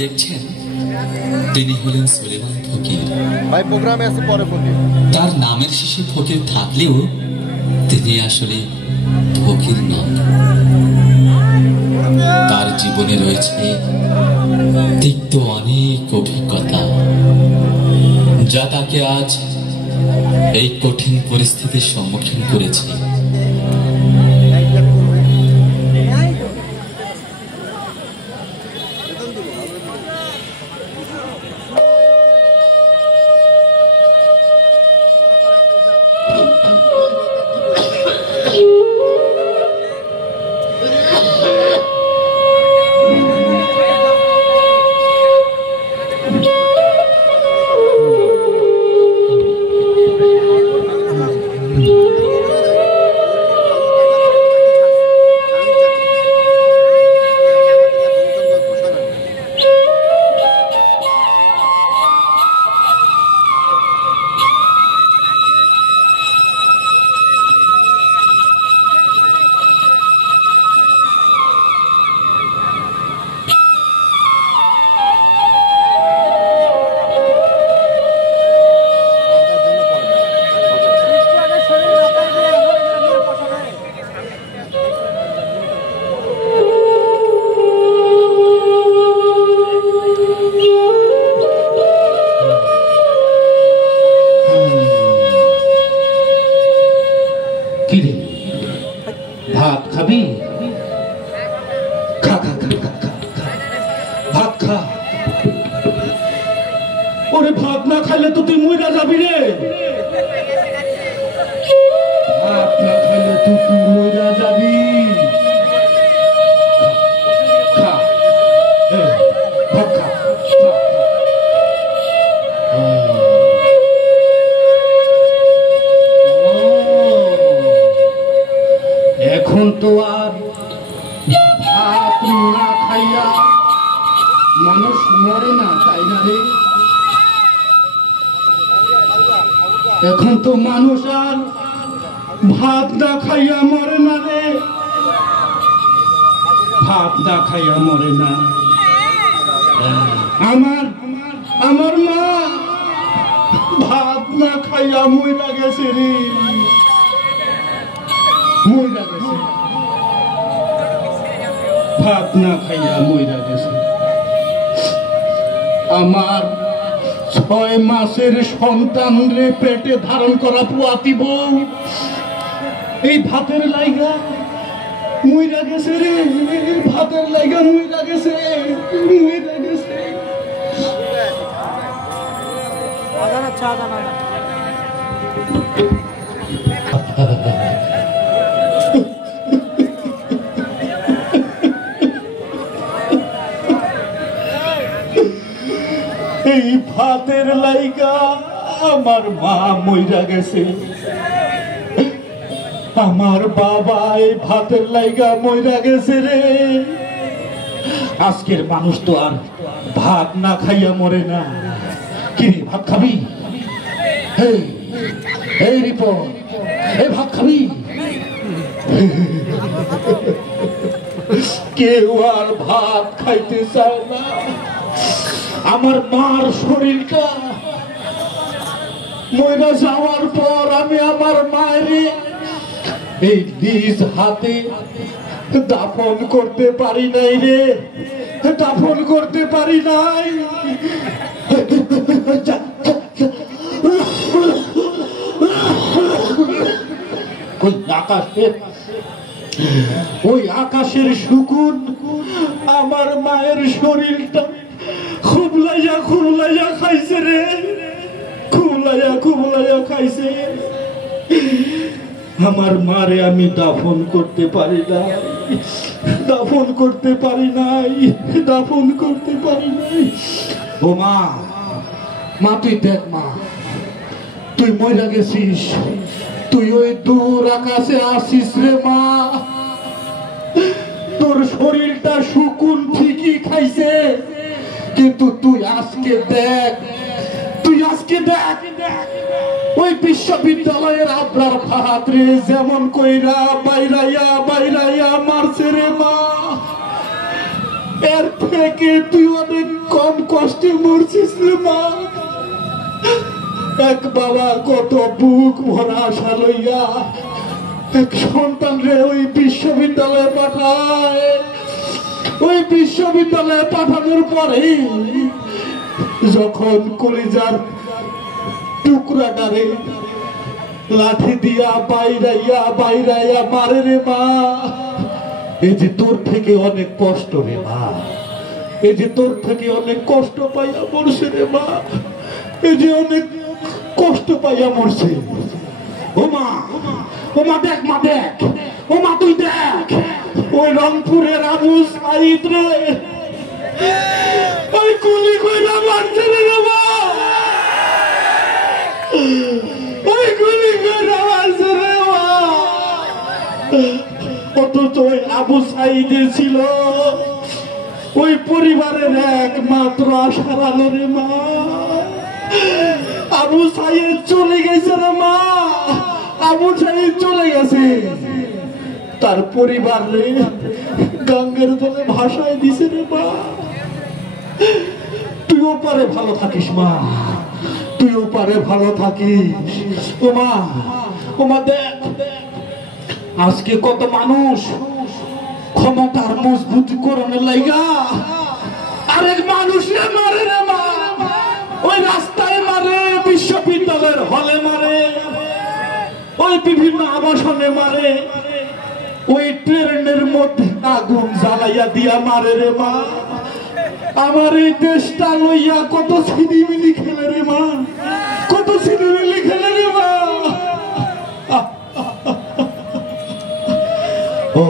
দেখছেন তিনি হলেন সুলেমান ফকির। ভাই প্রোগ্রামে আছে পরে ফকির। তার নামের শেষে ফকির থাকলেও তিনি আসলে ফকির নন। তার জীবনে রয়েছে তিক্ত অনেক অভিজ্ঞতা, যা তাকে আজ এই কঠিন পরিস্থিতির সম্মুখীন করেছে। ভাত খাবি? খা খা খা খা খা ভাত খা। ওরে ভাত না খাইলে তো তুই মইরা যাবি রে। ভাত না খাইলে তো তুই মইরা যাবি। খা ভাত খা। এখন তো আর ভাত না খাইয়া মানুষ মরে না, তাই না রে? এখন তো মানুষ আর ভাত না খাইয়া মরে না রে। ভাত না খাইয়া মরে না। আমার মা ভাত না খাইয়া মইরা গেছে রে। মইরা গেছে, ভাত না খাইয়া মইরা গেছে। আমার 6 মাসের সন্তান রে পেটে ধারণ করা পুয়াতি বউ এই ভাতের লাইগা মইরা গেছে রে। ভাতের লাইগা মইরা গেছে, মইরা গেছে। এই ভাতের লাইগা আমার মা মইরা গেছে, আমার বাবা এই ভাতের লাইগা মইরা গেছে রে। আজকের মানুষ তো আর ভাত না খাইয়া মরে না। কি রে, ভাত খাবি? এই রিপন, এই ভাত খাবি? কেউ আর ভাত খাইতে চায় না। আমার মার শরীরটা মইরা যাওয়ার পর আমি আমার মায়ের এই নিজ হাতে দাফন করতে পারি নাই রে, দাফন করতে পারি নাই। ওই আকাশের শুকুন আমার মায়ের শরীরটা খুবলাইয়া খাইছে রে, খুবলাইয়া খাইছে। আমার মারে আমি দাফন করতে পারি নাই, দাফন করতে পারি নাই, দাফন করতে পারি নাই। ও মা, মা তুই দেখ, মা তুই মইরা গেছিস, তুই ওই দূর আকাশে আসিস রে মা। তোর শরীরটা শুকুন ঠিকই খাইছে, কিন্তু তুই আজকে দেখ, ওই বিশ্ববিদ্যালয়ের আবরার ফাহাদ রে যেমন কইরা বাইরাইয়া মারছে রে মা। এর থেকে তুই অনেক করছিস রে মা। এক বাবা কত বুক ভরা আশা লইয়া এক সন্তান রে ওই বিশ্ববিদ্যালয়ে পাঠায়। ওই বিশ্ববিদ্যালয়ে পাঠানোর পরে যখন কলিজার টুকরাটারে লাঠি দিয়া বাইরাইয়া মারে রে মা। এই যে তোর থেকে অনেক কষ্ট রে মা, এই যে তোর থেকে অনেক কষ্ট পাইয়া মরছে রে মা, এই যে অনেক কষ্ট পাইয়া মরছে। ও মা, ও মা দেখ, মা দেখ, ও মা তুই দেখ, ওই রংপুরের আবু সাইদ রে ওই গুলি কইরা মারছে রে মা, ওই গুলি কইরা মারছে রে মা। অথচ ওই আবু সাইদে ছিল ওই পরিবারের একমাত্র আশার আলো রে মা। আবু সাইদ চলে গেছে রে মা, আবু সাইদ চলে গেছে, তার পরিবার রে গঙ্গের জলে ভাসায় দিছে রে মা। তুইও পারে ভালো থাকিস মা, তুইও পারে ভালো থাকিস। ও মা, ও মা দেখ আজকে কত মানুষ ক্ষমতার মজবুতিকরণের লাইগা আরেক মানুষে মারে রে মা। ওই রাস্তায় মারে, বিশ্ববিদ্যালয়ের হলে মারে, ওই বিভিন্ন আবাসনে মারে, ওই ট্রেনের মধ্যে আগুন জ্বালাইয়া দিয়া মারে রে মা। আমার এই দেশটা লইয়া কত ছিনিমিনি খেলে রে মা, কত ছিনিমিনি খেলে রে মা। ও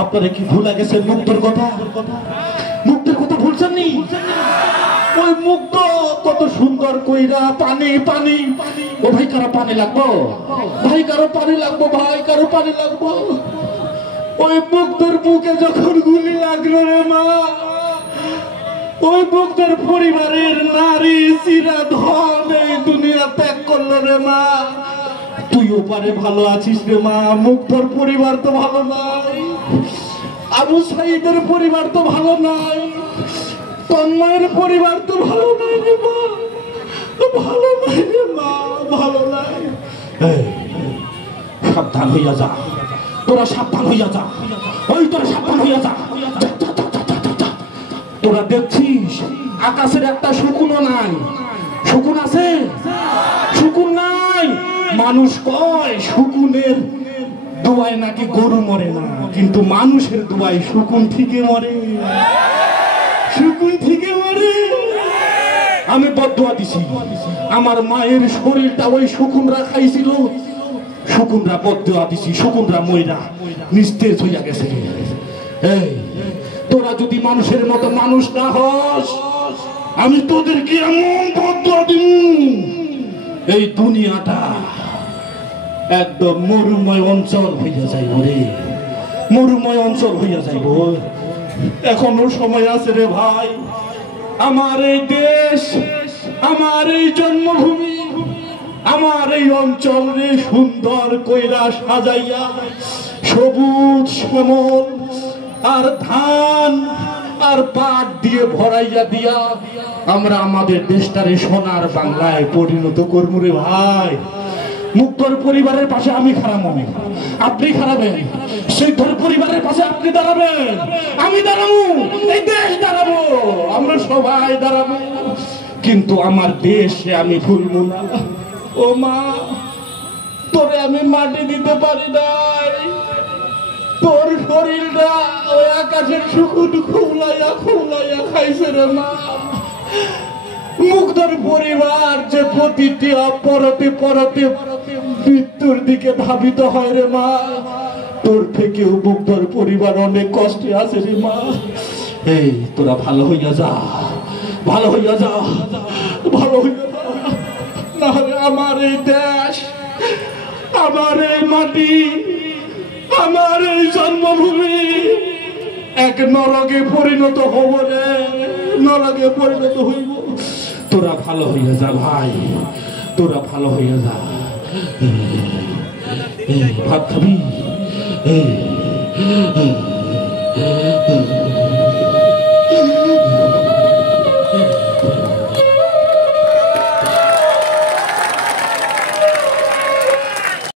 আপনারা কি ভুলে গেছেন মুক্তর কথা? মুক্তের কথা ভুলছেন নি? ওই মুক্ত কত সুন্দর কইরা পানি পানি, ও ভাই কারো পানি লাগবো, ভাই কারো পানি লাগবো, ভাই কারো পানি লাগবো। ওই মুক্তর বুকে যখন গুলি লাগলো রে মা, ওই মুক্তর পরিবারের নারী চিরা ধন এই দুনিয়া ত্যাগ করলো রে মা। তুইও পারে ভালো আছিস রে মা, মুক্তর পরিবার তো ভালো নাই, আবু সাইদের পরিবার তো ভালো নাই, তন্ময়ের পরিবার তো ভালো নাই রে মা, ভালো নাই রে মা, ভালো নাই। সাবধান হইয়া যা, তোরা সাবধান হইয়া যা, ওই তোরা সাবধান হইয়া যা। তোরা দেখছিস আকাশের একটা শকুনও নাই, শকুন আছে? শকুন নাই। মানুষ কয় শকুনের দোয়ায় নাকি গরু মরে না, কিন্তু মানুষের দোয়ায় শকুন ঠিকই মরে, শকুন ঠিকই মরে। আমি বদদোয়া দিছি, আমার মায়ের শরীরটা ওই শকুনরা খাইছিল, শকুনরা বদদোয়া দিছি, শকুনরা ময়রা নিস্তেজ হইয়া গেছে। এই তোরা যদি মানুষের মতো মানুষ না হস, আমি তোদেরকে এমন বদদোয়া দিই, এই দুনিয়াটা একদম মরুময় অঞ্চল হইয়া যাইব রে, মরুময় অঞ্চল হইয়া যাইব। এখনো সময় আছে রে ভাই। আমার এই দেশ, আমার এই জন্মভূমি, আমার এই অঞ্চল রে সুন্দর কইরা সাজাইয়া সবুজ শ্যামল আর ধান আর পাট দিয়ে ভরাইয়া দিয়া আমরা আমাদের দেশটারে সোনার বাংলায় পরিণত করবো রে ভাই। মুক্তর পরিবারের পাশে আমি খারাপ, আপনি খারাপেন, সিদ্ধর পরিবারের পাশে আপনি দাঁড়াবেন, আমি দাঁড়াবো, এই দেশ দাঁড়াবো, আমরা সবাই দাঁড়াবো, কিন্তু আমার দেশে আমি ভুলবো না। ও মা, তোরে আমি মাটি দিতে পারি নাই, তোর শরীরটা ওই আকাশের শুকুন খুলাইয়া খুলাইয়া খাইছে রে মা। মুক্তর পরিবার যে প্রতিটি পরতে পরতে মৃত্যুর দিকে ধাবিত হয় রে মা, তোর থেকেও মুক্তর পরিবার অনেক কষ্টে আছে রে মা। এই তোরা ভালো হইয়া যা, ভালো হইয়া যা, ভালো হইয়া যা, না হলে আমার এই দেশ, আমার এই মাটি, আমার এই জন্মভূমি এক নরকে পরিণত হব রে, নরকে পরিণত হইব। তোরা ভালো হইয়া যা ভাই, তোরা ভালো হইয়া যা। ভাত খাবি?